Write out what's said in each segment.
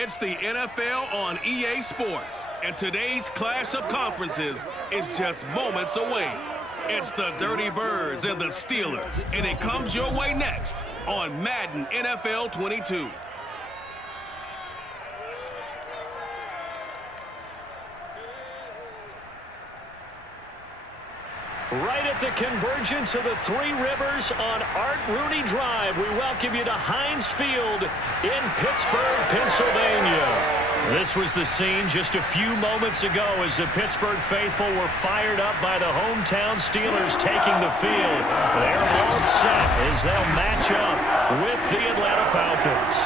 It's the NFL on EA Sports, and today's clash of conferences is just moments away. It's the Dirty Birds and the Steelers, and it comes your way next on Madden NFL 22. Right at the convergence of the Three Rivers on Art Rooney Drive, we welcome you to Heinz Field in Pittsburgh, Pennsylvania. This was the scene just a few moments ago as the Pittsburgh faithful were fired up by the hometown Steelers taking the field. They're all set as they'll match up with the Atlanta Falcons.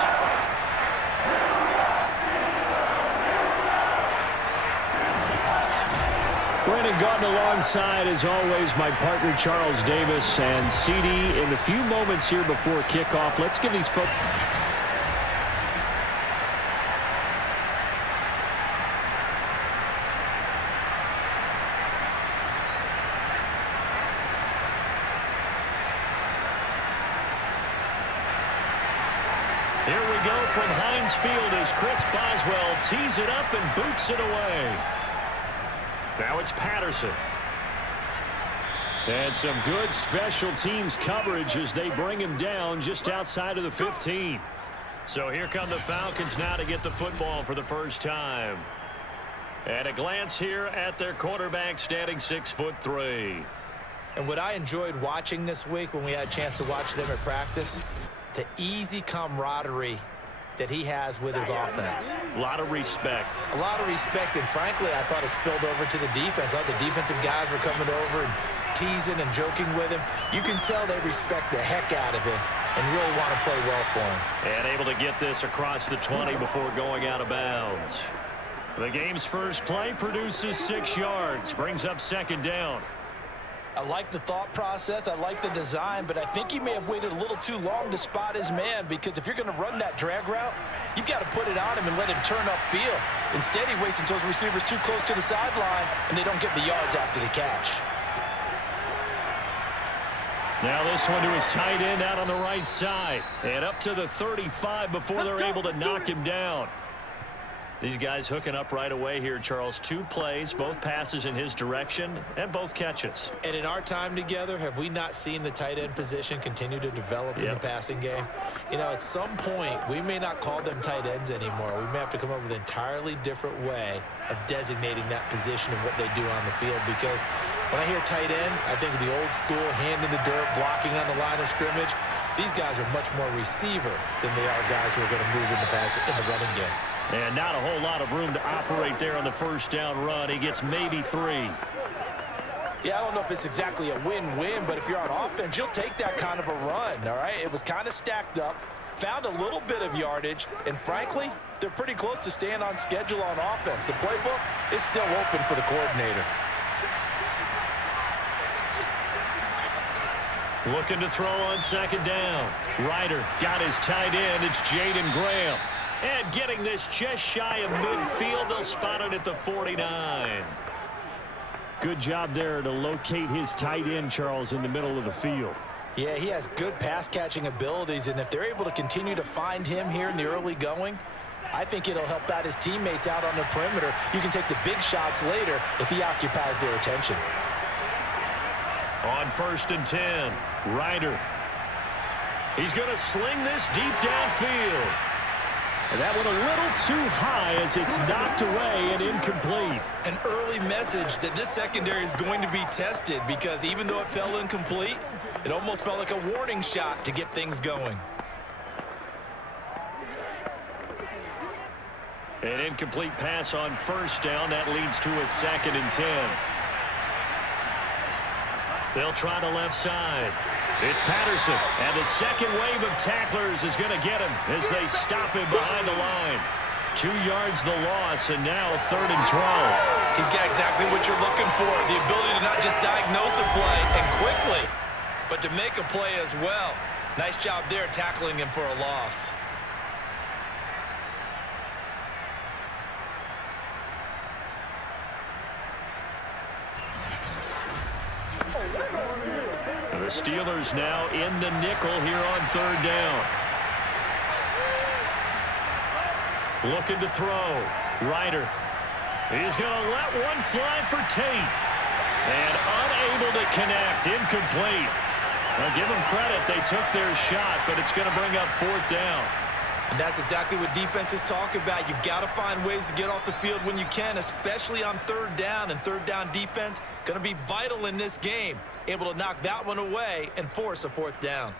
Brandon Gautin alongside, as always, my partner Charles Davis and CD in the few moments here before kickoff. Let's give these folks... Here we go from Heinz Field as Chris Boswell tees it up and boots it away. Now it's Patterson. And some good special teams coverage as they bring him down just outside of the 15. So here come the Falcons now to get the football for the first time. And a glance here at their quarterback standing 6'3". And what I enjoyed watching this week when we had a chance to watch them at practice, the easy camaraderie that he has with his offense. A lot of respect. A lot of respect, and frankly, I thought it spilled over to the defense. All the defensive guys were coming over and teasing and joking with him. You can tell they respect the heck out of him and really want to play well for him. And able to get this across the 20 before going out of bounds. The game's first play produces 6 yards, brings up second down. I like the thought process. I like the design, but I think he may have waited a little too long to spot his man, because if you're going to run that drag route, you've got to put it on him and let him turn upfield. Instead, he waits until his receiver's too close to the sideline, and they don't get the yards after the catch. Now this one to his tight end out on the right side, and up to the 35 before they're able to knock him down. These guys hooking up right away here, Charles. 2 plays, both passes in his direction, and both catches. And in our time together, have we not seen the tight end position continue to develop in the passing game? You know, at some point, we may not call them tight ends anymore. We may have to come up with an entirely different way of designating that position and what they do on the field. Because when I hear tight end, I think of the old school, hand in the dirt, blocking on the line of scrimmage. These guys are much more receiver than they are guys who are going to move in the running game. And not a whole lot of room to operate there on the first down run. He gets maybe 3. Yeah, I don't know if it's exactly a win-win, but if you're on offense, you'll take that kind of a run, all right? It was kind of stacked up, found a little bit of yardage, and frankly, they're pretty close to staying on schedule on offense. The playbook is still open for the coordinator. Looking to throw on second down. Ryder got his tight end. It's Jaden Graham. And getting this just shy of midfield, they'll spot it at the 49. Good job there to locate his tight end, Charles, in the middle of the field. Yeah, he has good pass-catching abilities, and if they're able to continue to find him here in the early going, I think it'll help out his teammates out on the perimeter. You can take the big shots later if he occupies their attention. On 1st and 10, Ryder. He's going to sling this deep downfield. And that one a little too high as it's knocked away and incomplete. An early message that this secondary is going to be tested, because even though it fell incomplete, it almost felt like a warning shot to get things going. An incomplete pass on 1st down. That leads to a 2nd and 10. They'll try the left side. It's Patterson, and the second wave of tacklers is going to get him as they stop him behind the line. 2 yards the loss, and now 3rd and 12. He's got exactly what you're looking for, the ability to not just diagnose a play and quickly, but to make a play as well. Nice job there tackling him for a loss. The Steelers now in the nickel here on 3rd down. Looking to throw. Ryder. He's going to let one fly for Tate. And unable to connect. Incomplete. Well, give them credit. They took their shot, but it's going to bring up 4th down. And that's exactly what defenses talk about. You've got to find ways to get off the field when you can, especially on 3rd down. And 3rd down defense going to be vital in this game. Able to knock that one away and force a 4th down.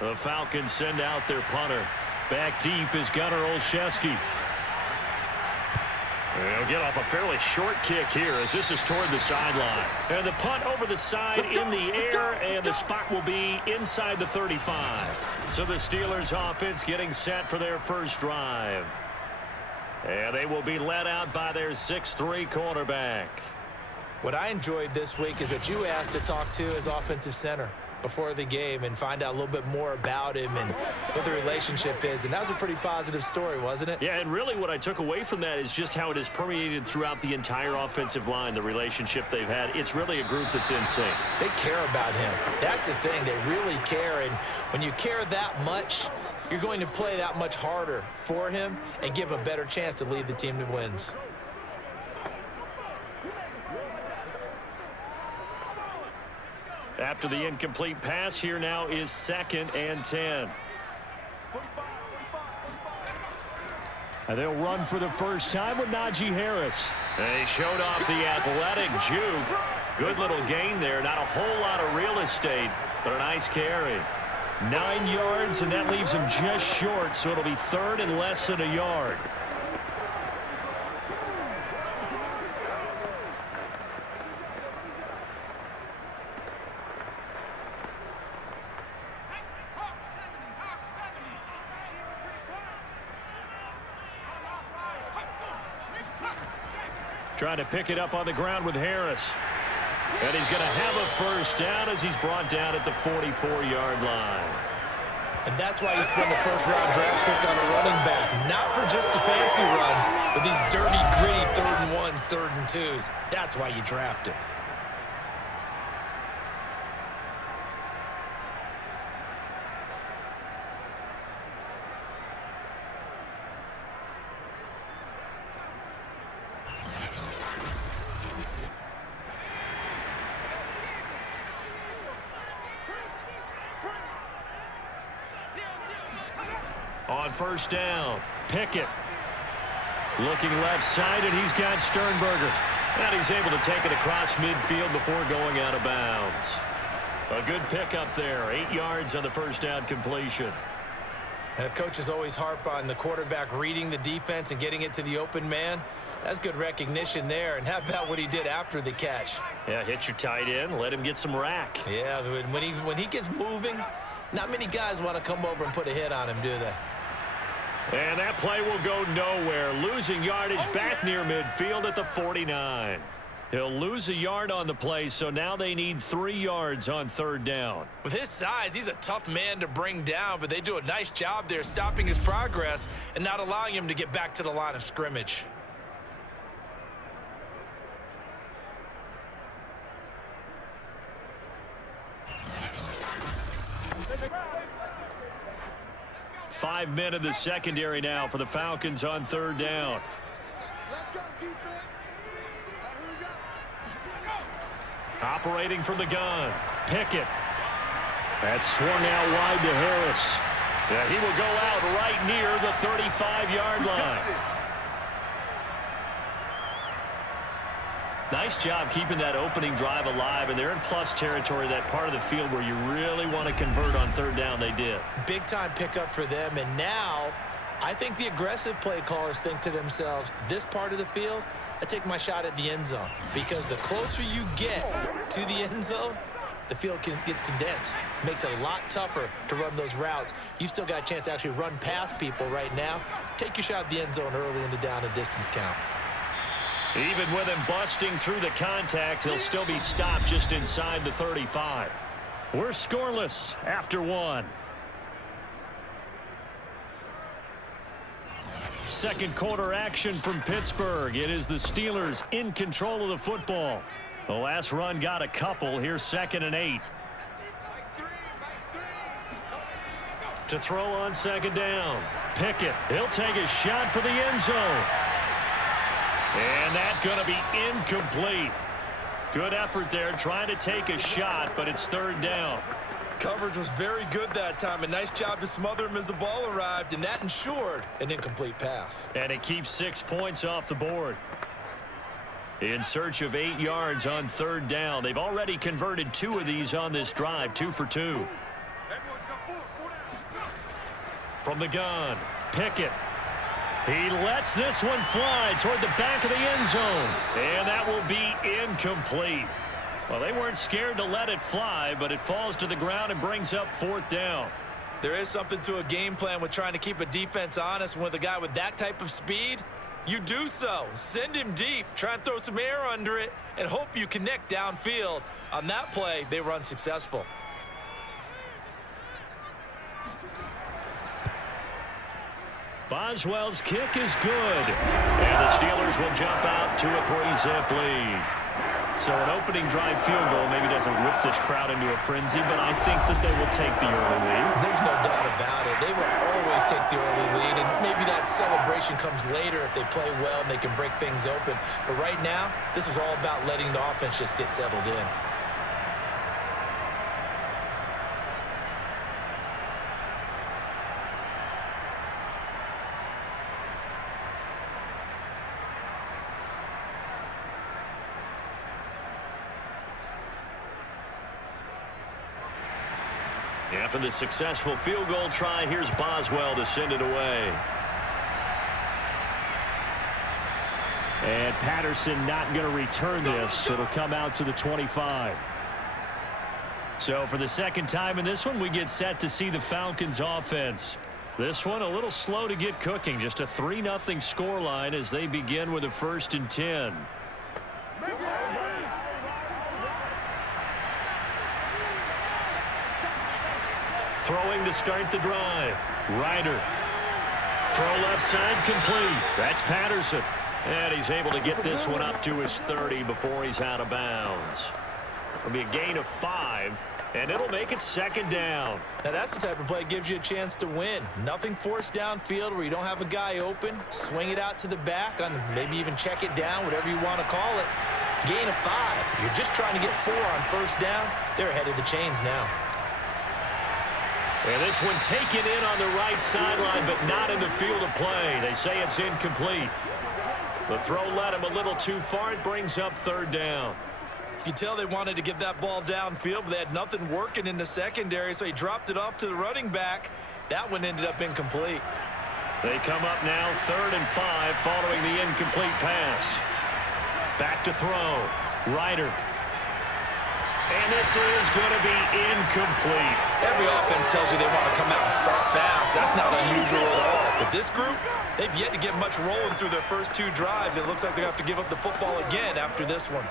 The Falcons send out their punter. Back deep is Gunnar Olszewski. They'll get off a fairly short kick here as this is toward the sideline. And the punt over the side in the air, and the spot will be inside the 35. So the Steelers offense getting set for their first drive. And they will be led out by their 6'3" quarterback. What I enjoyed this week is that you asked to talk to his offensive center before the game and find out a little bit more about him and what the relationship is. And that was a pretty positive story, wasn't it? Yeah, and really what I took away from that is just how it has permeated throughout the entire offensive line, the relationship they've had. It's really a group that's in sync. They care about him. That's the thing. They really care. And when you care that much, you're going to play that much harder for him and give him a better chance to lead the team to wins. After the incomplete pass, here now is 2nd and 10. And they'll run for the first time with Najee Harris. They showed off the athletic juke. Good little gain there. Not a whole lot of real estate, but a nice carry. 9 yards, and that leaves him just short, so it'll be 3rd and less than a yard. Trying to pick it up on the ground with Harris. And he's going to have a first down as he's brought down at the 44-yard line. And that's why you spend a first-round draft pick on a running back. Not for just the fancy runs, but these dirty, gritty 3rd and 1s, 3rd and 2s. That's why you draft him. On first down, Pickett. Looking left side, and he's got Sternberger. And he's able to take it across midfield before going out of bounds. A good pickup there, 8 yards on the first down completion. Coaches always harp on the quarterback reading the defense and getting it to the open man. That's good recognition there. And how about what he did after the catch? Yeah, hit your tight end, let him get some rack. Yeah, when he gets moving, not many guys want to come over and put a hit on him, do they? And that play will go nowhere. Losing yardage back near midfield at the 49. He'll lose a yard on the play, so now they need 3 yards on 3rd down. With his size, he's a tough man to bring down, but they do a nice job there stopping his progress and not allowing him to get back to the line of scrimmage. Five men in the secondary now for the Falcons on 3rd down. Let's go, defense. Here we go. Operating from the gun, Pickett. That's swung out wide to Harris. Yeah, he will go out right near the 35-yard line. Nice job keeping that opening drive alive, and they're in plus territory, that part of the field where you really want to convert on 3rd down. They did. Big-time pickup for them, and now I think the aggressive play callers think to themselves, this part of the field, I take my shot at the end zone, because the closer you get to the end zone, the field gets condensed. Makes it a lot tougher to run those routes. You still got a chance to actually run past people right now. Take your shot at the end zone early in the down and distance count. Even with him busting through the contact, he'll still be stopped just inside the 35. We're scoreless after 1. Second quarter action from Pittsburgh. It is the Steelers in control of the football. The last run got a couple. Here's 2nd and 8. to throw on second down. Pickett, he'll take a shot for the end zone. And that's going to be incomplete. Good effort there trying to take a shot, but it's third down. Coverage was very good that time. A nice job to smother him as the ball arrived, and that ensured an incomplete pass. And it keeps 6 points off the board. In search of 8 yards on third down. They've already converted 2 of these on this drive, 2 for 2. From the gun, Pickett. He lets this one fly toward the back of the end zone. And that will be incomplete. Well, they weren't scared to let it fly, but it falls to the ground and brings up fourth down. There is something to a game plan with trying to keep a defense honest. With a guy with that type of speed, you do so. Send him deep, try and throw some air under it, and hope you connect downfield. On that play, they were unsuccessful. Boswell's kick is good. And the Steelers will jump out to a 3-zip lead. So an opening drive field goal maybe doesn't whip this crowd into a frenzy, but I think that they will take the early lead. There's no doubt about it. They will always take the early lead, and maybe that celebration comes later if they play well and they can break things open. But right now, this is all about letting the offense just get settled in. After the successful field goal try, here's Boswell to send it away. And Patterson not going to return this. It'll come out to the 25. So for the second time in this one, we get set to see the Falcons offense. This one a little slow to get cooking. Just a 3-0 scoreline as they begin with a 1st and 10. Throwing to start the drive. Ryder. Throw left side complete. That's Patterson. And he's able to get this one up to his 30 before he's out of bounds. It'll be a gain of 5, and it'll make it second down. Now that's the type of play that gives you a chance to win. Nothing forced downfield where you don't have a guy open. Swing it out to the back, on maybe even check it down, whatever you want to call it. Gain of 5. You're just trying to get 4 on first down. They're ahead of the chains now. And this one taken in on the right sideline, but not in the field of play. They say it's incomplete. The throw led him a little too far. It brings up third down. You can tell they wanted to get that ball downfield, but they had nothing working in the secondary, so he dropped it off to the running back. That one ended up incomplete. They come up now 3rd and 5 following the incomplete pass. Back to throw. Ryder. And this is going to be incomplete. Every offense tells you they want to come out and start fast. That's not unusual at all. But this group, they've yet to get much rolling through their first 2 drives. It looks like they're going to have to give up the football again after this one.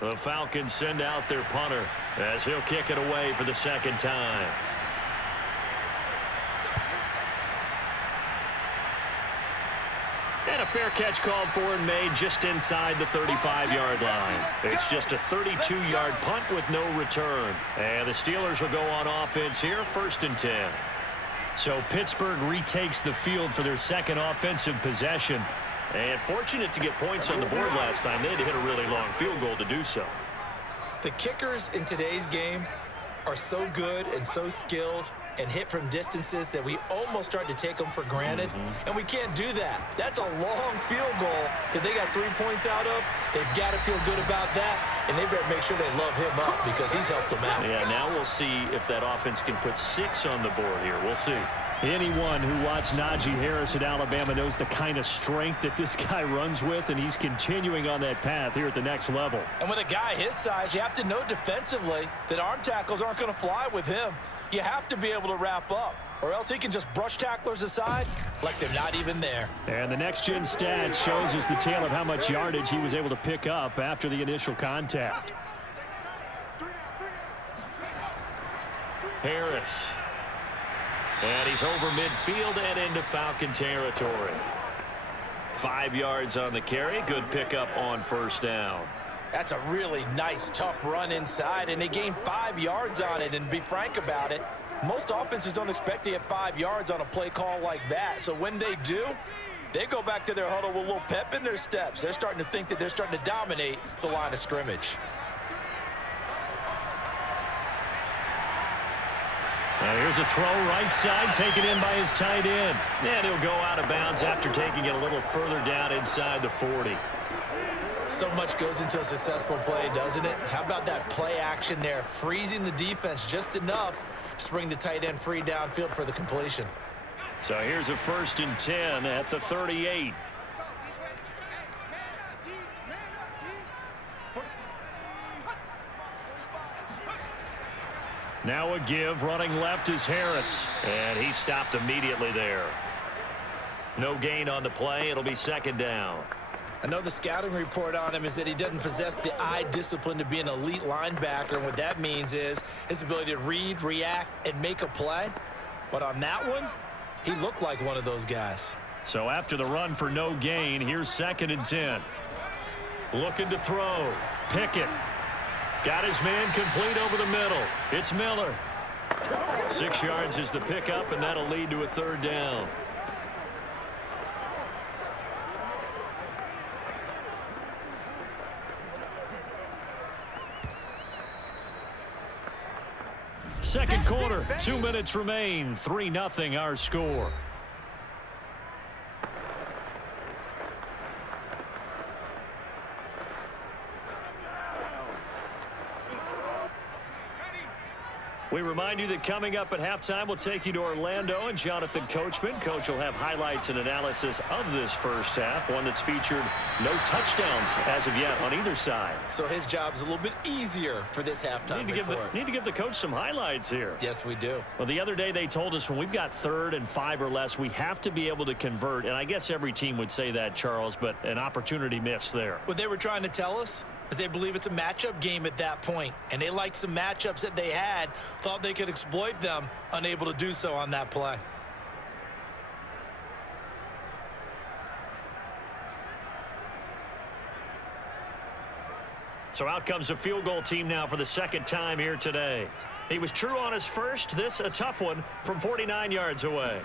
The Falcons send out their punter as he'll kick it away for the second time. And a fair catch called for and made just inside the 35-yard line. It's just a 32-yard punt with no return. And the Steelers will go on offense here, 1st and 10. So Pittsburgh retakes the field for their second offensive possession. And fortunate to get points on the board last time. They had to hit a really long field goal to do so. The kickers in today's game are so good and so skilled and hit from distances that we almost start to take them for granted. And we can't do that. That's a long field goal that they got 3 points out of. They've got to feel good about that, and they better make sure they love him up because he's helped them out. Yeah, now we'll see if that offense can put 6 on the board here. We'll see. Anyone who watched Najee Harris at Alabama knows the kind of strength that this guy runs with, and he's continuing on that path here at the next level. And with a guy his size, you have to know defensively that arm tackles aren't going to fly with him. You have to be able to wrap up, or else he can just brush tacklers aside like they're not even there. And the next-gen stats shows us the tale of how much yardage he was able to pick up after the initial contact. Harris. And he's over midfield and into Falcon territory. 5 yards on the carry. Good pickup on first down. That's a really nice, tough run inside, and they gained 5 yards on it. And to be frank about it, most offenses don't expect to get 5 yards on a play call like that. So when they do, they go back to their huddle with a little pep in their steps. They're starting to think that they're starting to dominate the line of scrimmage. Now here's a throw right side, taken in by his tight end. And he'll go out of bounds after taking it a little further down inside the 40. So much goes into a successful play, doesn't it? How about that play action there, freezing the defense just enough to bring the tight end free downfield for the completion. So here's a 1st and 10 at the 38. Let's go, defense. Hey, man up, D. Man up, D. Now a give, running left is Harris. And he stopped immediately there. No gain on the play. It'll be 2nd down. I know the scouting report on him is that he doesn't possess the eye discipline to be an elite linebacker. And what that means is his ability to read, react, and make a play. But on that one, he looked like one of those guys. So after the run for no gain, here's 2nd and 10. Looking to throw. Pickett. Got his man complete over the middle. It's Miller. 6 yards is the pickup, and that'll lead to a 3rd down. Second quarter, 2 minutes remain. 3-0 our score. We remind you that coming up at halftime, we'll take you to Orlando and Jonathan Coachman. Coach will have highlights and analysis of this first half, one that's featured no touchdowns as of yet on either side. So his job's a little bit easier for this halftime report. Need to give the coach some highlights here. Yes, we do. Well, the other day they told us when we've got 3rd and 5 or less, we have to be able to convert. And I guess every team would say that, Charles, but an opportunity missed there. What they were trying to tell us is they believe it's a matchup game at that point, and they liked some matchups that they had, thought they could exploit them, unable to do so on that play. So out comes a field goal team now for the 2nd time here today. He was true on his first. This a tough one from 49 yards away.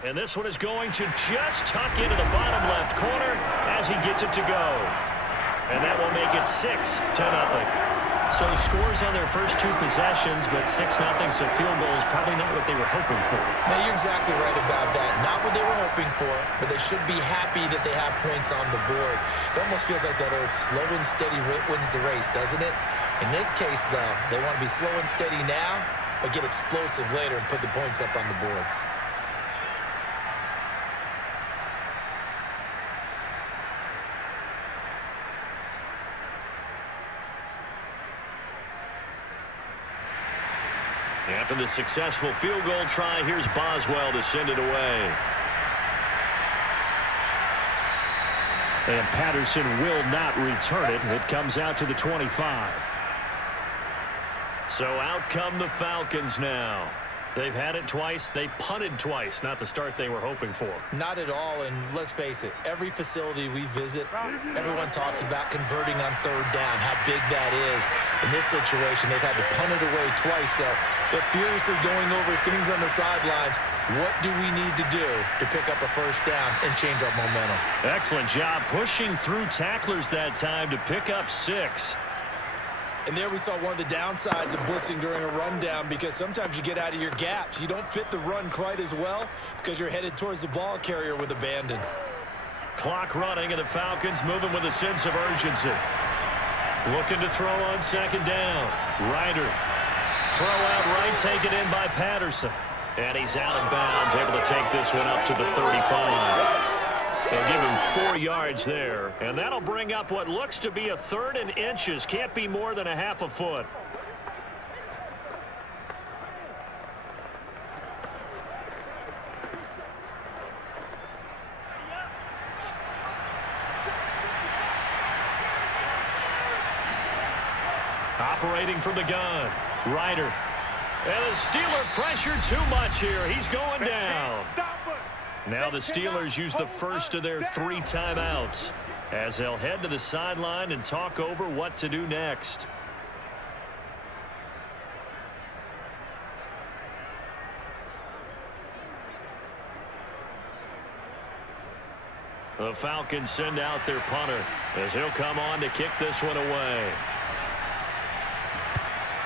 And this one is going to just tuck into the bottom left corner as he gets it to go. And that will make it 6-0. So scores on their first 2 possessions, but 6-0, so field goal is probably not what they were hoping for. Now, you're exactly right about that. Not what they were hoping for, but they should be happy that they have points on the board. It almost feels like that old slow and steady wins the race, doesn't it? In this case, though, they want to be slow and steady now, but get explosive later and put the points up on the board. After the successful field goal try, here's Boswell to send it away. And Patterson will not return it. It comes out to the 25. So out come the Falcons now. They've had it twice. They've punted twice. Not the start they were hoping for. Not at all, and let's face it, every facility we visit, everyone talks about converting on 3rd down, how big that is. In this situation, they've had to punt it away twice, so they're furiously going over things on the sidelines. What do we need to do to pick up a 1st down and change our momentum? Excellent job pushing through tacklers that time to pick up 6. And there we saw one of the downsides of blitzing during a rundown, because sometimes you get out of your gaps. You don't fit the run quite as well because you're headed towards the ball carrier with abandon. Clock running, and the Falcons moving with a sense of urgency. Looking to throw on 2nd down. Ryder. Throw out right, taken in by Patterson. And he's out of bounds, able to take this one up to the 35. They'll give him 4 yards there, and that'll bring up what looks to be a 3rd and inches. Can't be more than a half a foot. Operating from the gun, Ryder. And the Steeler pressure too much here. He's going down. Stop us. Now the Steelers use the first of their 3 timeouts as they'll head to the sideline and talk over what to do next. The Falcons send out their punter as he'll come on to kick this one away.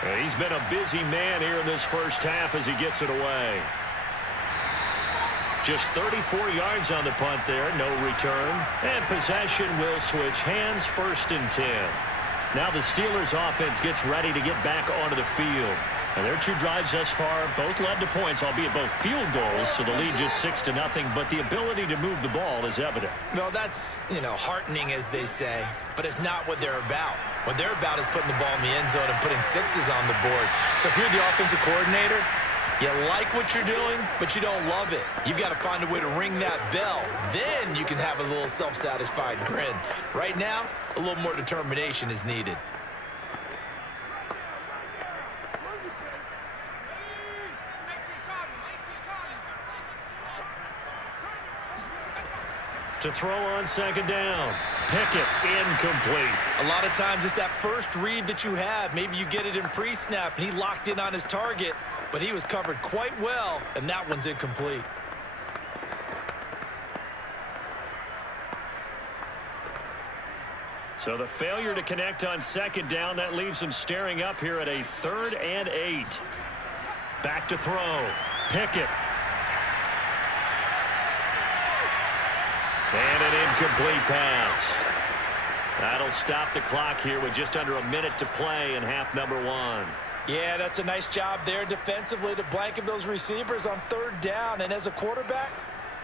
And he's been a busy man here in this first half as he gets it away. Just 34 yards on the punt there, no return. And possession will switch hands, 1st and 10. Now the Steelers offense gets ready to get back onto the field. And their 2 drives thus far both led to points, albeit both field goals, so the lead just 6-0, but the ability to move the ball is evident. Well, that's, heartening, as they say, but it's not what they're about. What they're about is putting the ball in the end zone and putting 6s on the board. So if you're the offensive coordinator, you like what you're doing, but you don't love it. You've got to find a way to ring that bell. Then you can have a little self-satisfied grin. Right now, a little more determination is needed. To throw on 2nd down. Pickett incomplete. A lot of times it's that first read that you have. Maybe you get it in pre-snap and he locked in on his target, but he was covered quite well, and that one's incomplete. So the failure to connect on 2nd down, that leaves him staring up here at a 3rd and 8. Back to throw. Pickett. And an incomplete pass. That'll stop the clock here with just under a minute to play in half number 1. Yeah, that's a nice job there defensively to blanket those receivers on 3rd down. And as a quarterback,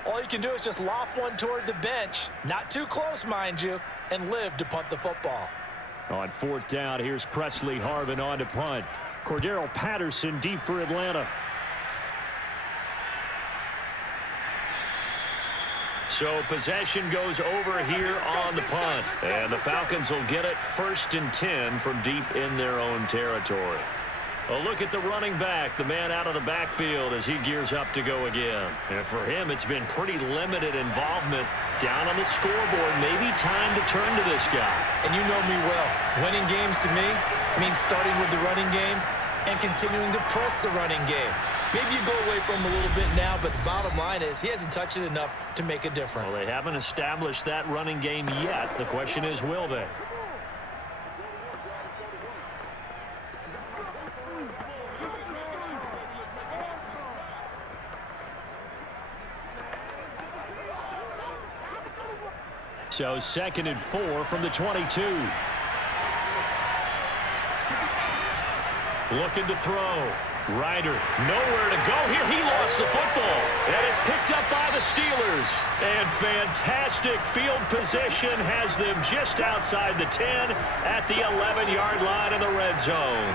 all you can do is just loft one toward the bench. Not too close, mind you, and live to punt the football. On 4th down, here's Presley Harvin on to punt. Cordero Patterson deep for Atlanta. So possession goes over here on the punt. And the Falcons will get it 1st and 10 from deep in their own territory. A look at the running back, the man out of the backfield as he gears up to go again. And for him, it's been pretty limited involvement down on the scoreboard. Maybe time to turn to this guy. And you know me well. Winning games to me means starting with the running game and continuing to press the running game. Maybe you go away from him a little bit now, but the bottom line is he hasn't touched it enough to make a difference. Well, they haven't established that running game yet. The question is, will they? So 2nd and 4 from the 22. Looking to throw. Ryder, nowhere to go here. He lost the football. And it's picked up by the Steelers. And fantastic field position has them just outside the 10 at the 11-yard line in the red zone.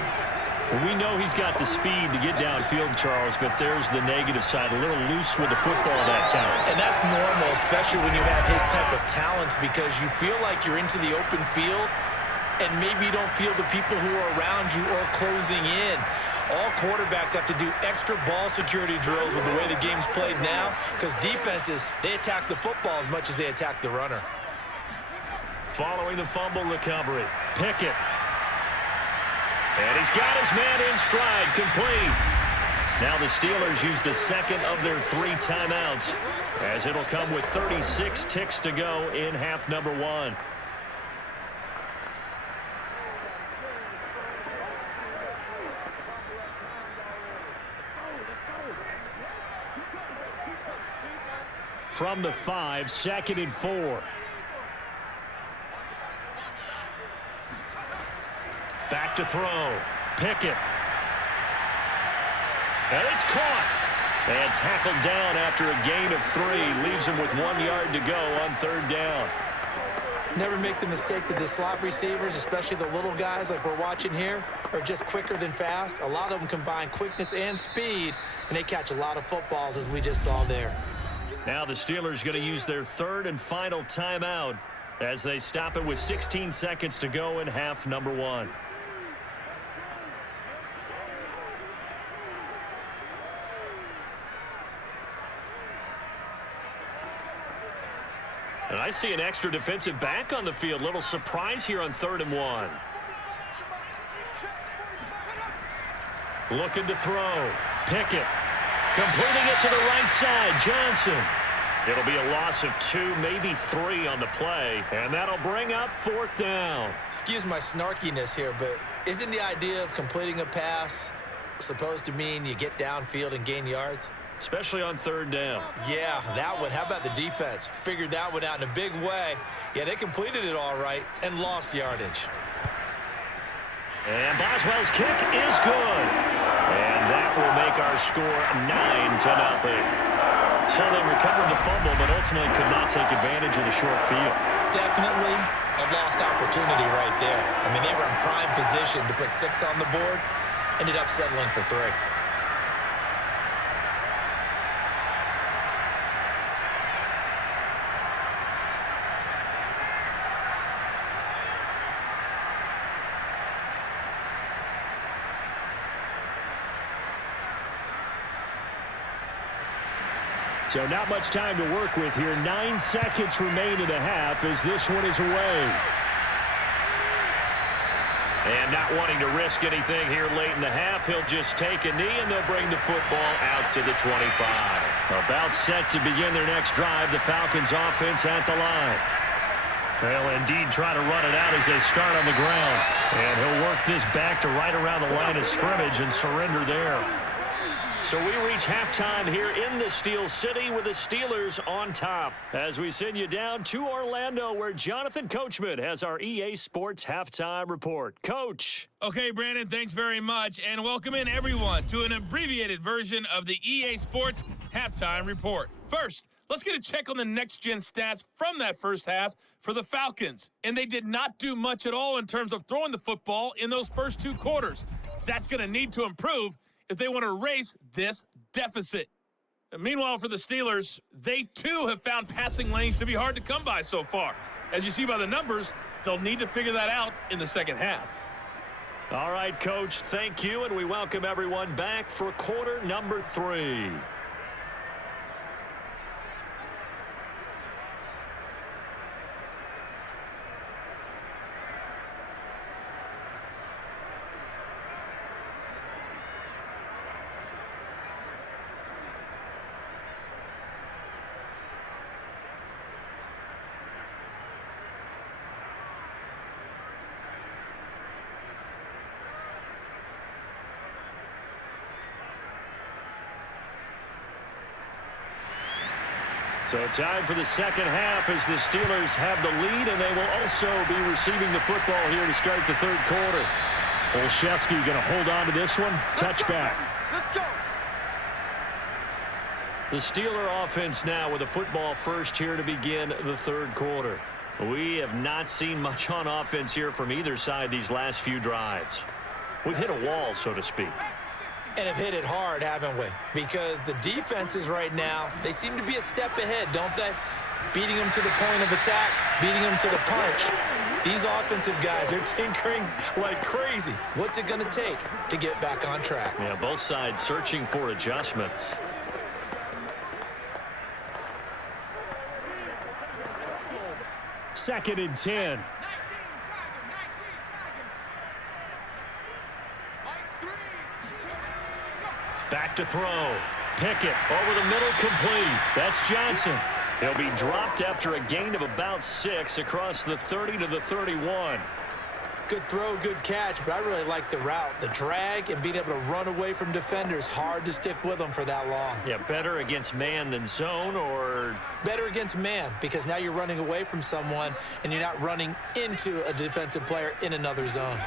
We know he's got the speed to get downfield, Charles, but there's the negative side. A little loose with the football that time. And that's normal, especially when you have his type of talents, because you feel like you're into the open field and maybe you don't feel the people who are around you or closing in. All quarterbacks have to do extra ball security drills with the way the game's played now, because defenses, they attack the football as much as they attack the runner. Following the fumble recovery, Pickett. And he's got his man in stride, complete. Now the Steelers use the 2nd of their 3 timeouts, as it'll come with 36 ticks to go in half number 1. From the 5, 2nd and 4. Back to throw. Pickett. And it's caught. And tackled down after a gain of 3. Leaves him with 1 yard to go on 3rd down. Never make the mistake that the slot receivers, especially the little guys like we're watching here, are just quicker than fast. A lot of them combine quickness and speed, and they catch a lot of footballs, as we just saw there. Now the Steelers going to use their 3rd and final timeout as they stop it with 16 seconds to go in half number 1. I see an extra defensive back on the field. Little surprise here on 3rd and 1. Looking to throw. Pickett. Completing it to the right side. Johnson. It'll be a loss of 2, maybe 3 on the play, and that'll bring up 4th down. Excuse my snarkiness here, but isn't the idea of completing a pass supposed to mean you get downfield and gain yards? Especially on 3rd down. Yeah, that one. How about the defense? Figured that one out in a big way. Yeah, they completed it all right and lost yardage. And Boswell's kick is good. And that will make our score 9-0. So they recovered the fumble, but ultimately could not take advantage of the short field. Definitely a lost opportunity right there. I mean, they were in prime position to put 6 on the board. Ended up settling for 3. So not much time to work with here. 9 seconds remain in the half as this one is away. And not wanting to risk anything here late in the half, he'll just take a knee and they'll bring the football out to the 25. About set to begin their next drive, the Falcons offense at the line. They'll indeed try to run it out as they start on the ground. And he'll work this back to right around the line of scrimmage and surrender there. So we reach halftime here in the Steel City with the Steelers on top as we send you down to Orlando where Jonathan Coachman has our EA Sports halftime report. Coach. Okay, Brandon, thanks very much, and welcome in everyone to an abbreviated version of the EA Sports halftime report. First, let's get a check on the next-gen stats from that first half for the Falcons, and they did not do much at all in terms of throwing the football in those first 2 quarters. That's going to need to improve if they want to erase this deficit. And meanwhile, for the Steelers, they too have found passing lanes to be hard to come by so far. As you see by the numbers, they'll need to figure that out in the second half. All right, Coach, thank you, and we welcome everyone back for quarter number 3. So time for the second half as the Steelers have the lead, and they will also be receiving the football here to start the 3rd quarter. Olszewski going to hold on to this one. Touchback. Let's go. The Steeler offense now with the football first here to begin the 3rd quarter. We have not seen much on offense here from either side these last few drives. We've hit a wall, so to speak. And have hit it hard, haven't we? Because the defenses right now, they seem to be a step ahead, don't they? Beating them to the point of attack, beating them to the punch. These offensive guys are tinkering like crazy. What's it going to take to get back on track? Yeah, both sides searching for adjustments. Second and 10. Back to throw. Pickett over the middle, complete. That's Johnson. He'll be dropped after a gain of about 6 across the 30 to the 31. Good throw, good catch, but I really like the route. The drag and being able to run away from defenders. Hard to stick with them for that long. Yeah, better against man than zone, or? Better against man, because now you're running away from someone and you're not running into a defensive player in another zone.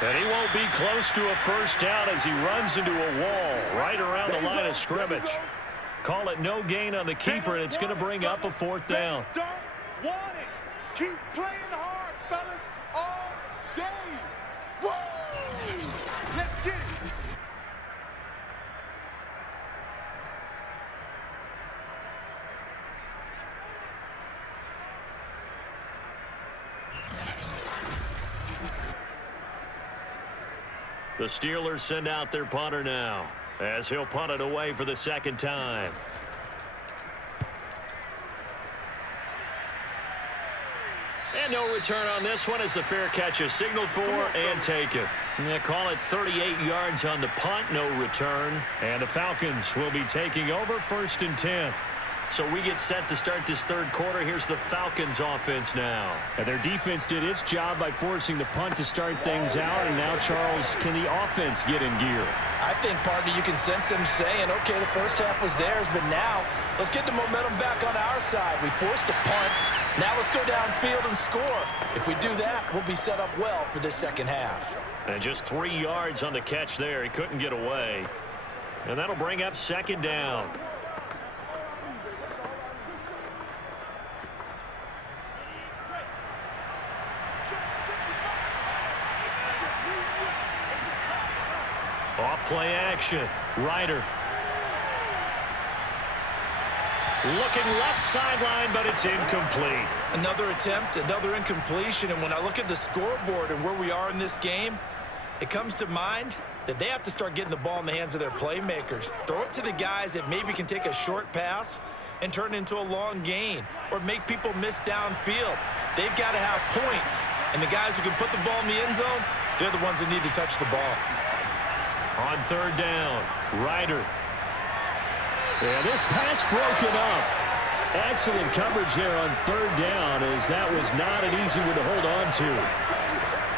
And he won't be close to a first down as he runs into a wall right around the line of scrimmage. Call it no gain on the keeper, and it's going to bring up a 4th down. They don't want it. Keep playing hard, fellas, all day. Whoa! Let's get it. The Steelers send out their punter now as he'll punt it away for the 2nd time. And no return on this one as the fair catch is signaled for and taken. They call it 38 yards on the punt, no return. And the Falcons will be taking over 1st and 10. So we get set to start this third quarter. Here's the Falcons offense now. And their defense did its job by forcing the punt to start things out. And now, Charles, can the offense get in gear? I think, partner, you can sense them saying, okay, the first half was theirs, but now let's get the momentum back on our side. We forced a punt. Now let's go downfield and score. If we do that, we'll be set up well for this second half. And just 3 yards on the catch there. He couldn't get away. And that'll bring up 2nd down. Off play action. Ryder. Looking left sideline, but it's incomplete. Another attempt, another incompletion. And when I look at the scoreboard and where we are in this game, it comes to mind that they have to start getting the ball in the hands of their playmakers. Throw it to the guys that maybe can take a short pass and turn it into a long gain or make people miss downfield. They've got to have points. And the guys who can put the ball in the end zone, they're the ones that need to touch the ball. On 3rd down, Ryder. Yeah, this pass broken up. Excellent coverage there on 3rd down, as that was not an easy one to hold on to.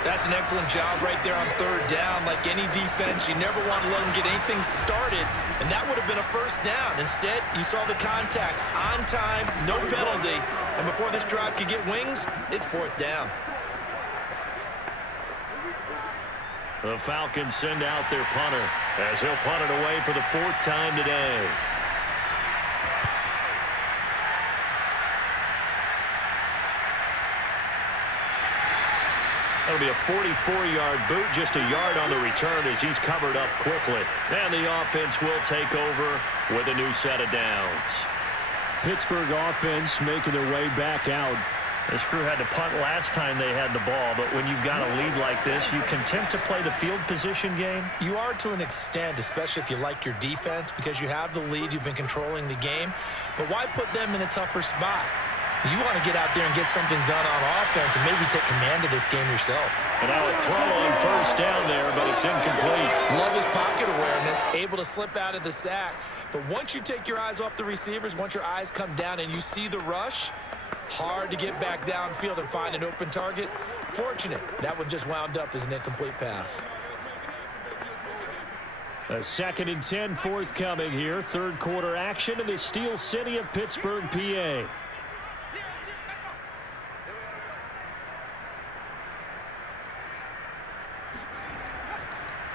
That's an excellent job right there on 3rd down. Like any defense, you never want to let them get anything started, and that would have been a 1st down. Instead, you saw the contact on time, no penalty, and before this drive could get wings, it's 4th down. The Falcons send out their punter as he'll punt it away for the 4th time today. That'll be a 44-yard boot, just a yard on the return as he's covered up quickly. And the offense will take over with a new set of downs. Pittsburgh offense making their way back out. This crew had to punt last time they had the ball, but when you've got a lead like this, you can attempt to play the field position game. You are to an extent, especially if you like your defense, because you have the lead, you've been controlling the game. But why put them in a tougher spot? You want to get out there and get something done on offense and maybe take command of this game yourself. And now a throw on 1st down there, but it's incomplete. Love his pocket awareness, able to slip out of the sack. But once you take your eyes off the receivers, once your eyes come down and you see the rush, hard to get back downfield and find an open target. Fortunate, that one just wound up as an incomplete pass. A 2nd and 10 forthcoming here. 3rd quarter action in the Steel City of Pittsburgh, PA.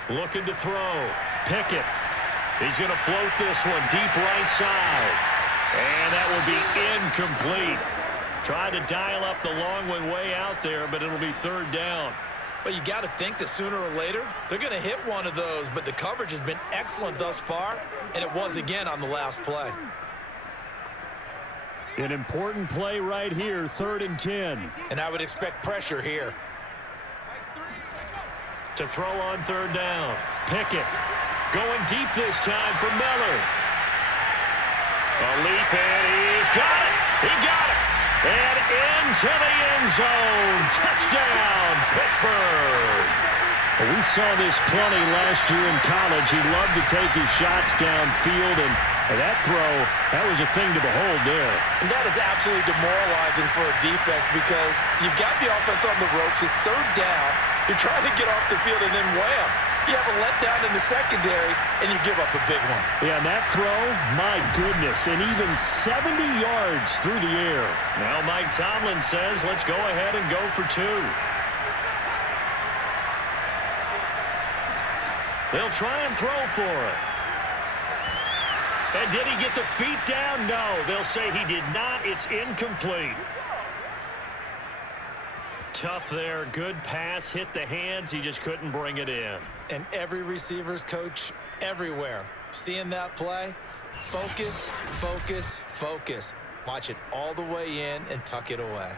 Looking to throw. Pickett. He's going to float this one deep right side. And that will be incomplete. Tried to dial up the long one way out there, but it'll be 3rd down. But you got to think that sooner or later, they're going to hit one of those. But the coverage has been excellent thus far, and it was again on the last play. An important play right here, 3rd and 10. And I would expect pressure here. To throw on 3rd down. Pickett going deep this time for Miller. A leap, and he's got it. He got it. And into the end zone. Touchdown, Pittsburgh. Well, we saw this plenty last year in college. He loved to take his shots downfield, and that throw, that was a thing to behold there. And that is absolutely demoralizing for a defense because you've got the offense on the ropes. It's 3rd down. You're trying to get off the field, and then wham. You have a letdown in the secondary, and you give up a big one. Yeah, and that throw, my goodness, and even 70 yards through the air. Now Mike Tomlin says, let's go ahead and go for 2. They'll try and throw for it. And did he get the feet down? No, they'll say he did not. It's incomplete. Tough there. Good pass. Hit the hands. He just couldn't bring it in. And every receiver's coach everywhere. Seeing that play, focus, focus, focus. Watch it all the way in and tuck it away.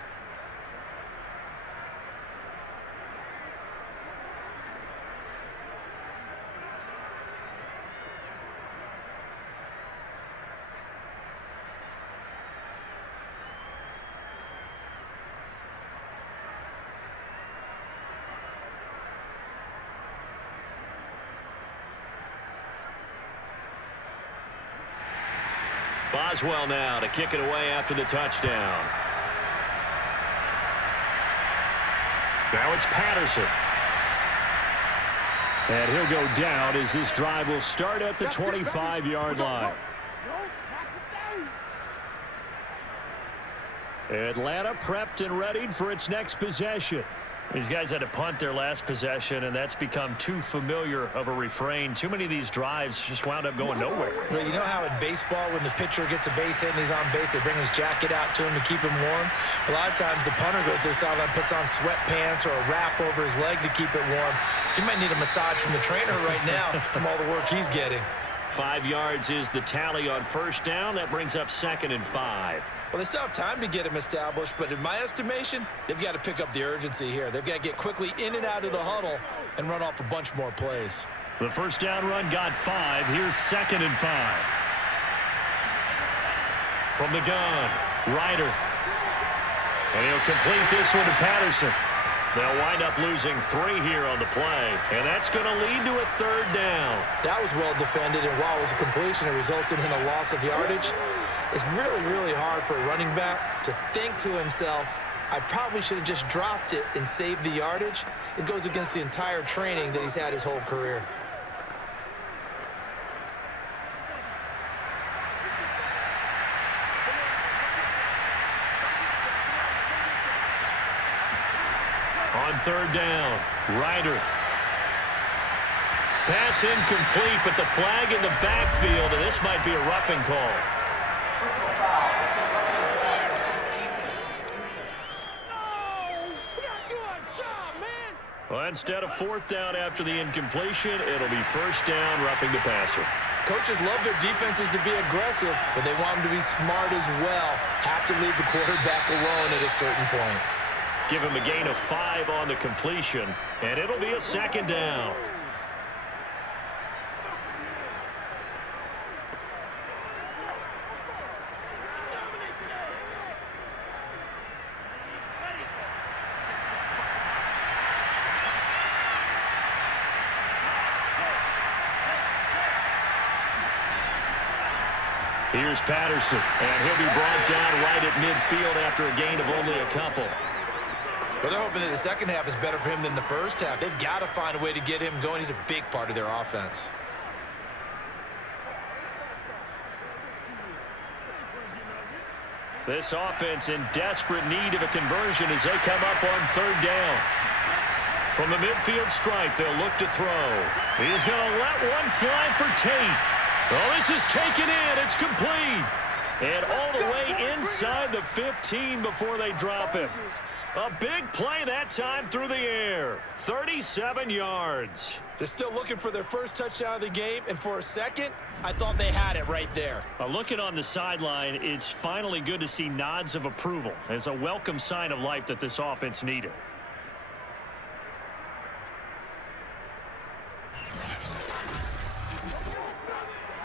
Boswell now to kick it away after the touchdown. Now it's Patterson. And he'll go down as this drive will start at the 25-yard line. Atlanta prepped and readied for its next possession. These guys had to punt their last possession, and that's become too familiar of a refrain. Too many of these drives just wound up going nowhere. Well, you know how in baseball, when the pitcher gets a base hit and he's on base, they bring his jacket out to him to keep him warm? A lot of times the punter goes to the sideline, puts on sweatpants or a wrap over his leg to keep it warm. He might need a massage from the trainer right now from all the work he's getting. 5 yards is the tally on first down. That brings up 2nd and 5. Well, they still have time to get him established, but in my estimation, they've got to pick up the urgency here. They've got to get quickly in and out of the huddle and run off a bunch more plays. The first down run got 5. Here's 2nd and 5. From the gun, Ryder. And he'll complete this one to Patterson. They'll wind up losing 3 here on the play, and that's going to lead to a 3rd down. That was well defended, and while it was a completion, it resulted in a loss of yardage. It's really, really hard for a running back to think to himself, I probably should have just dropped it and saved the yardage. It goes against the entire training that he's had his whole career. On 3rd down, Ryder. Pass incomplete, but the flag in the backfield, and this might be a roughing call. Well, instead of 4th down after the incompletion, it'll be 1st down, roughing the passer. Coaches love their defenses to be aggressive, but they want them to be smart as well. Have to leave the quarterback alone at a certain point. Give him a gain of 5 on the completion, and it'll be a 2nd down. Here's Patterson, and he'll be brought down right at midfield after a gain of only a couple. Well, they're hoping that the second half is better for him than the first half. They've got to find a way to get him going. He's a big part of their offense. This offense in desperate need of a conversion as they come up on 3rd down. From the midfield stripe, they'll look to throw. He's going to let one fly for Tate. Oh, this is taken in. It's complete. And all the way inside the 15 before they drop him. A big play that time through the air. 37 yards. They're still looking for their first touchdown of the game, and for a second, I thought they had it right there. Looking on the sideline, it's finally good to see nods of approval as a welcome sign of life that this offense needed.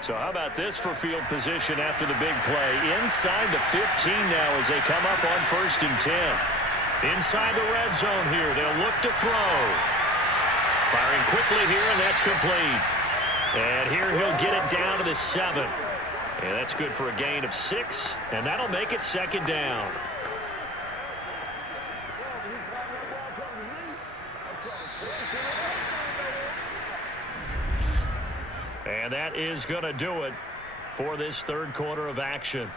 So how about this for field position after the big play? Inside the 15 now as they come up on 1st and 10. Inside the red zone here, they'll look to throw. Firing quickly here, and that's complete. And here he'll get it down to the 7. And that's good for a gain of 6, and that'll make it 2nd down. And that is going to do it for this 3rd quarter of action.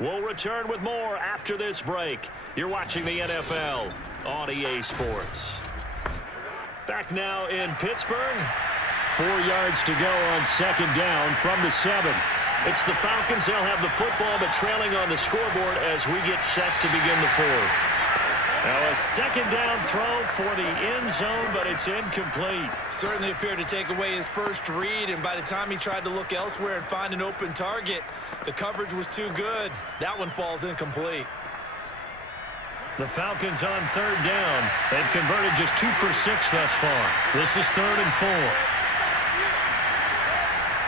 We'll return with more after this break. You're watching the NFL on EA Sports. Back now in Pittsburgh. 4 yards to go on 2nd down from the 7. It's the Falcons. They'll have the football, but trailing on the scoreboard as we get set to begin the 4th. Now a 2nd down throw for the end zone, but it's incomplete. Certainly appeared to take away his first read, and by the time he tried to look elsewhere and find an open target, the coverage was too good. That one falls incomplete. The Falcons on 3rd down. They've converted just 2 for 6 thus far. This is 3rd and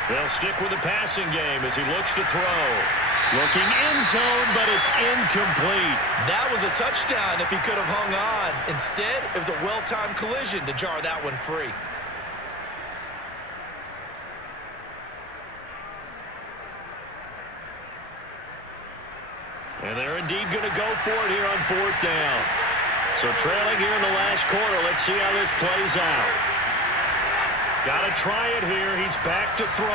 4. They'll stick with the passing game as he looks to throw. Looking end zone, but it's incomplete. That was a touchdown if he could have hung on. Instead, it was a well-timed collision to jar that one free. going to go for it here on 4th down. So trailing here in the last quarter. Let's see how this plays out. Got to try it here. He's back to throw.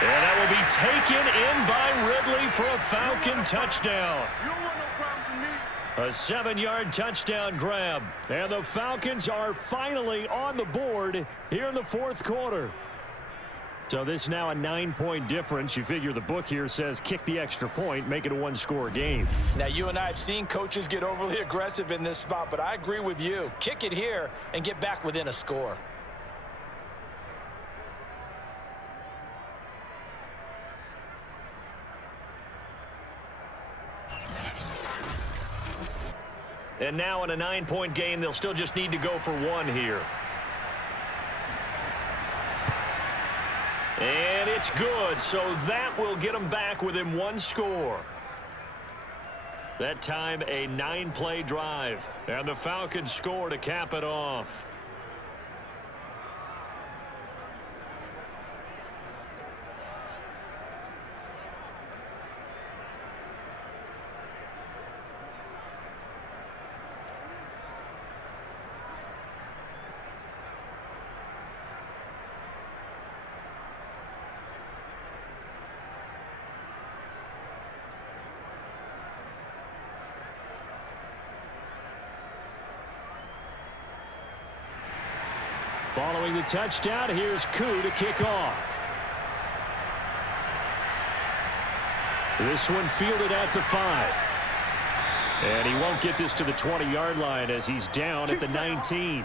And that will be taken in by Ridley for a Falcon touchdown. You don't want no problem from me. A 7-yard touchdown grab. And the Falcons are finally on the board here in the 4th quarter. So this now a 9-point difference. You figure the book here says kick the extra point, make it a 1-score game. Now, you and I have seen coaches get overly aggressive in this spot, but I agree with you. Kick it here and get back within a score. And now in a 9-point game, they'll still just need to go for 1 here. And it's good, so that will get them back within 1 score. That time, a 9-play drive. And the Falcons score to cap it off. Following the touchdown, here's Koo to kick off. This one fielded at the 5. And he won't get this to the 20-yard line as he's down at the 19.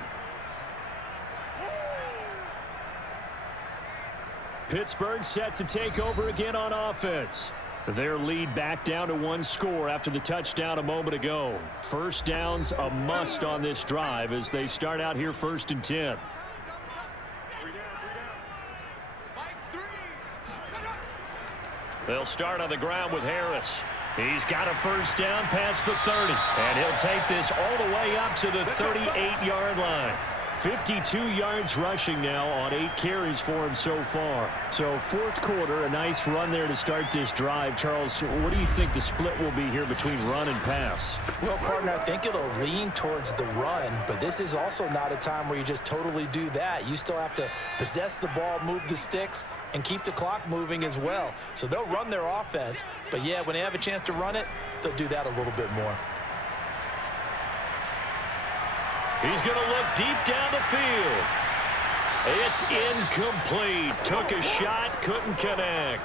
Pittsburgh set to take over again on offense. Their lead back down to 1 score after the touchdown a moment ago. First down's a must on this drive as they start out here 1st and 10. They'll start on the ground with Harris. He's got a first down past the 30. And he'll take this all the way up to the 38-yard line. 52 yards rushing now on 8 carries for him so far. So 4th quarter, a nice run there to start this drive. Charles, what do you think the split will be here between run and pass? Well, partner, I think it'll lean towards the run, but this is also not a time where you just totally do that. You still have to possess the ball, move the sticks, and keep the clock moving as well. So they'll run their offense, but yeah, when they have a chance to run it, they'll do that a little bit more. He's going to look deep down the field. It's incomplete. Took a shot, couldn't connect.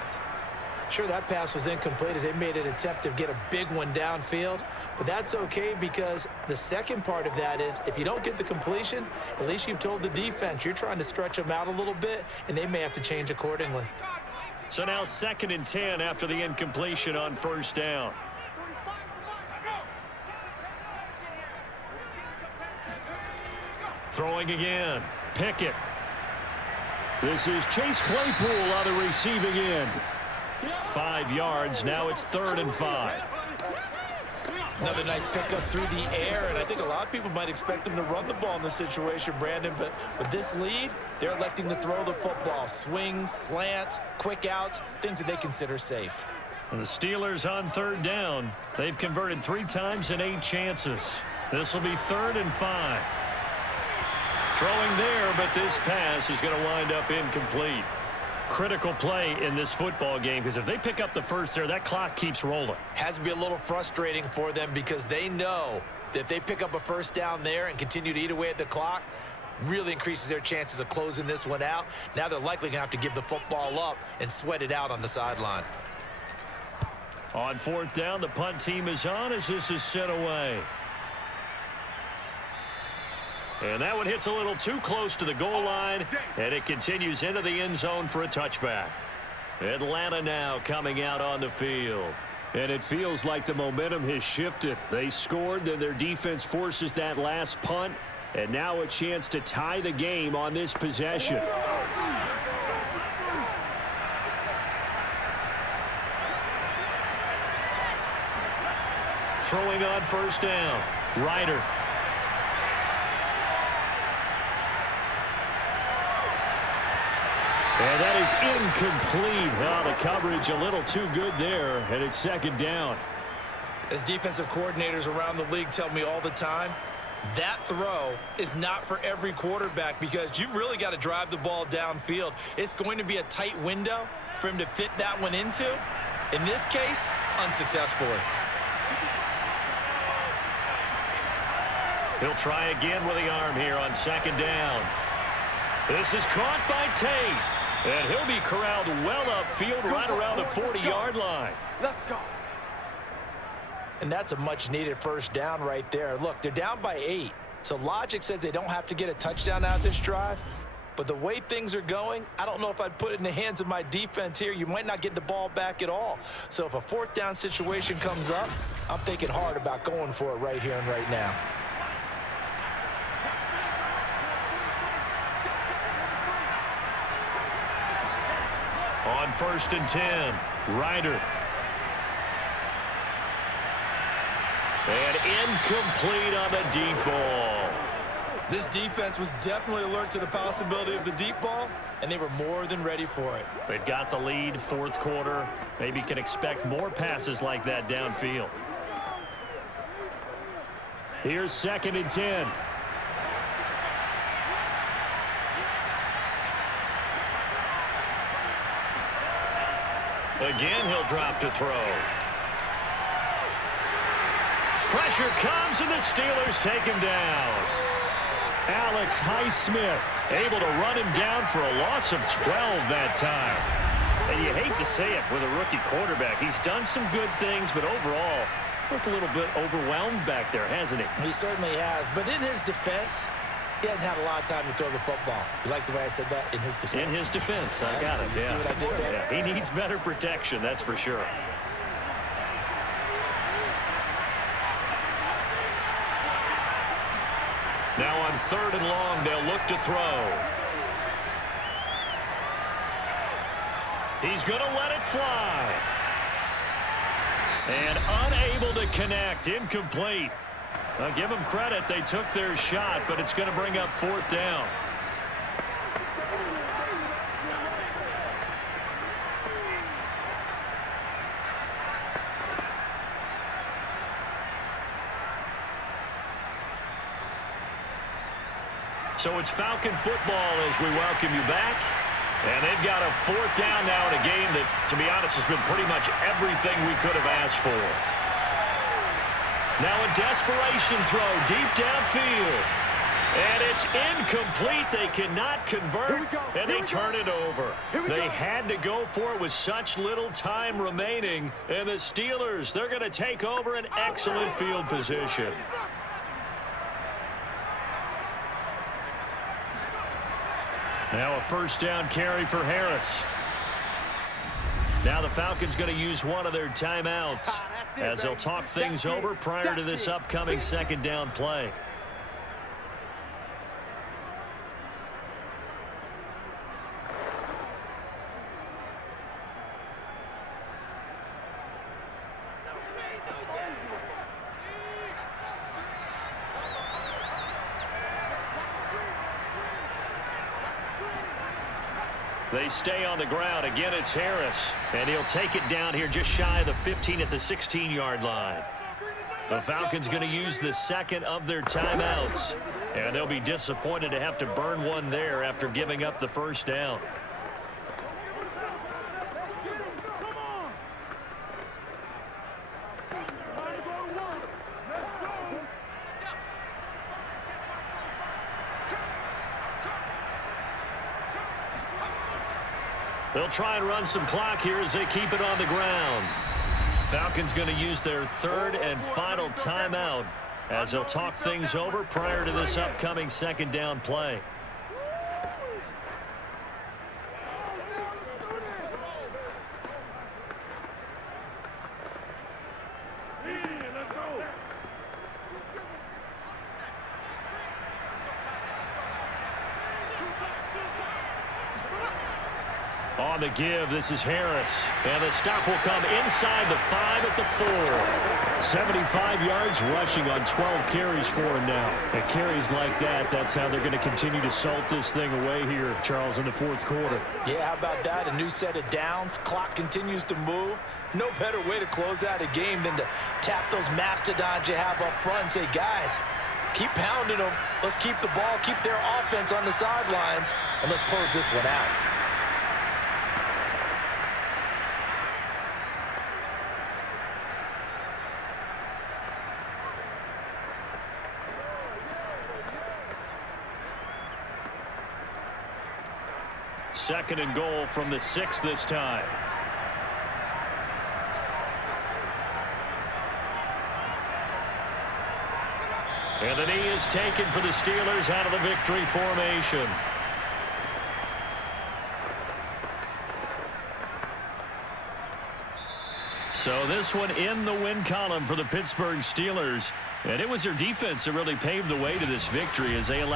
Sure, that pass was incomplete as they made an attempt to get a big one downfield, but that's okay because the second part of that is if you don't get the completion, at least you've told the defense you're trying to stretch them out a little bit, and they may have to change accordingly. So now 2nd and 10 after the incompletion on 1st down. Throwing again. Pickett. This is Chase Claypool on the receiving end. 5 yards. Now it's 3rd and 5. Another nice pickup through the air, and I think a lot of people might expect them to run the ball in this situation, Brandon, but with this lead, they're electing to throw the football. Swings, slants, quick outs, things that they consider safe. And the Steelers on 3rd down. They've converted 3 times in 8 chances. This will be 3rd and 5. Throwing there, but this pass is going to wind up incomplete. Critical play in this football game because if they pick up the first there, that clock keeps rolling. Has to be a little frustrating for them because they know that if they pick up a first down there and continue to eat away at the clock, really increases their chances of closing this one out. Now they're likely going to have to give the football up and sweat it out on the sideline. On 4th down, the punt team is on as this is sent away. And that one hits a little too close to the goal line, and it continues into the end zone for a touchback. Atlanta now coming out on the field. And it feels like the momentum has shifted. They scored, then their defense forces that last punt, and now a chance to tie the game on this possession. Throwing on 1st down. Ryder. And that is incomplete. Oh, the coverage a little too good there, and it's 2nd down. As defensive coordinators around the league tell me all the time, that throw is not for every quarterback because you've really got to drive the ball downfield. It's going to be a tight window for him to fit that one into. In this case, unsuccessfully. He'll try again with the arm here on second down. This is caught by Tate. And he'll be corralled well upfield right around the 40-yard line. Let's go. And that's a much-needed first down right there. Look, they're down by 8. So logic says they don't have to get a touchdown out of this drive. But the way things are going, I don't know if I'd put it in the hands of my defense here. You might not get the ball back at all. So if a fourth down situation comes up, I'm thinking hard about going for it right here and right now. On 1st and 10, Ryder. And incomplete on the deep ball. This defense was definitely alert to the possibility of the deep ball, and they were more than ready for it. They've got the lead, fourth quarter. Maybe can expect more passes like that downfield. Here's 2nd and 10. Again, he'll drop to throw. Pressure comes, and the Steelers take him down. Alex Highsmith able to run him down for a loss of 12 that time. And you hate to say it with a rookie quarterback. He's done some good things, but overall, looked a little bit overwhelmed back there, hasn't he? He certainly has. But in his defense, he hasn't had a lot of time to throw the football. You like the way I said that? In his defense? In his defense. I got it, You see what I did there? Yeah, he needs better protection, that's for sure. Now on 3rd and long, they'll look to throw. He's going to let it fly. And unable to connect, incomplete. I'll give them credit, they took their shot, but it's going to bring up 4th down. So it's Falcon football as we welcome you back. And they've got a 4th down now in a game that, to be honest, has been pretty much everything we could have asked for. Now a desperation throw deep downfield. And it's incomplete. They cannot convert, and they turn it over. They had to go for it with such little time remaining. And the Steelers, they're going to take over an excellent field position. Now a 1st down carry for Harris. Now the Falcons going to use one of their timeouts as they'll talk things over prior to this upcoming 2nd down play. They stay on the ground. Again, it's Harris. And he'll take it down here just shy of the 15 at the 16-yard line. The Falcons going to use the 2nd of their timeouts. And they'll be disappointed to have to burn one there after giving up the 1st down. They'll try and run some clock here as they keep it on the ground. Falcons going to use their 3rd and final timeout as they'll talk things over prior to this upcoming 2nd down play. On on the give. This is Harris. And the stop will come inside the 5 at the 4. 75 yards rushing on 12 carries for him now. And carries like that, that's how they're going to continue to salt this thing away here, Charles, in the fourth quarter. Yeah, how about that? A new set of downs. Clock continues to move. No better way to close out a game than to tap those mastodons you have up front and say, guys, keep pounding them. Let's keep the ball, keep their offense on the sidelines, and let's close this one out. Second and goal from the 6 this time. And the knee is taken for the Steelers out of the victory formation. So this one in the win column for the Pittsburgh Steelers. And it was their defense that really paved the way to this victory as they allowed